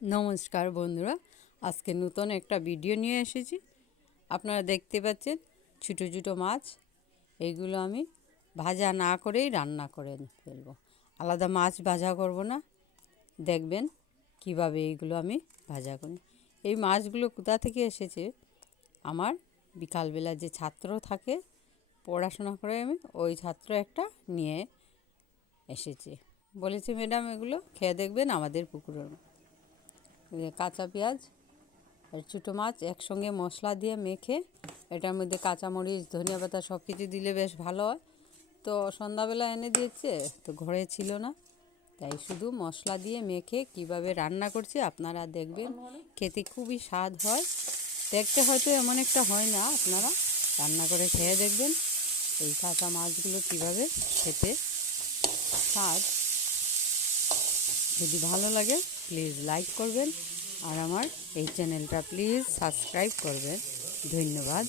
নমস্কার বন্ধুরা, আজকে নতুন একটা ভিডিও নিয়ে এসেছি। আপনারা দেখতে পাচ্ছেন ছোটো ছোটো মাছ। এইগুলো আমি ভাজা না করেই রান্না করে ফেলবো। আলাদা মাছ ভাজা করব না। দেখবেন কিভাবে এইগুলো আমি ভাজা করি। এই মাছগুলো কোথা থেকে এসেছে? আমার বিকালবেলা যে ছাত্র থাকে, পড়াশোনা করে, আমি ওই ছাত্র একটা নিয়ে এসেছে। বলেছে, ম্যাডাম এগুলো খেয়ে দেখবেন আমাদের পুকুরের। কাঁচা পেঁয়াজ আর ছোটো মাছ একসঙ্গে মশলা দিয়ে মেখে, এটার মধ্যে কাঁচামরিচ, ধনিয়া পাতা সব কিছু দিলে বেশ ভালো হয়। তো সন্ধ্যাবেলা এনে দিয়েছে, তো ঘরে ছিল না, তাই শুধু মশলা দিয়ে মেখে কিভাবে রান্না করছে আপনারা দেখবেন। খেতে খুবই স্বাদ হয়। দেখতে হয়তো এমন একটা হয় না, আপনারা রান্না করে খেয়ে দেখবেন এই কাঁচা মাছগুলো কিভাবে খেতে স্বাদ। যদি ভালো লাগে প্লিজ লাইক করবেন, আর আমার এই চ্যানেলটা প্লিজ সাবস্ক্রাইব করবেন। ধন্যবাদ।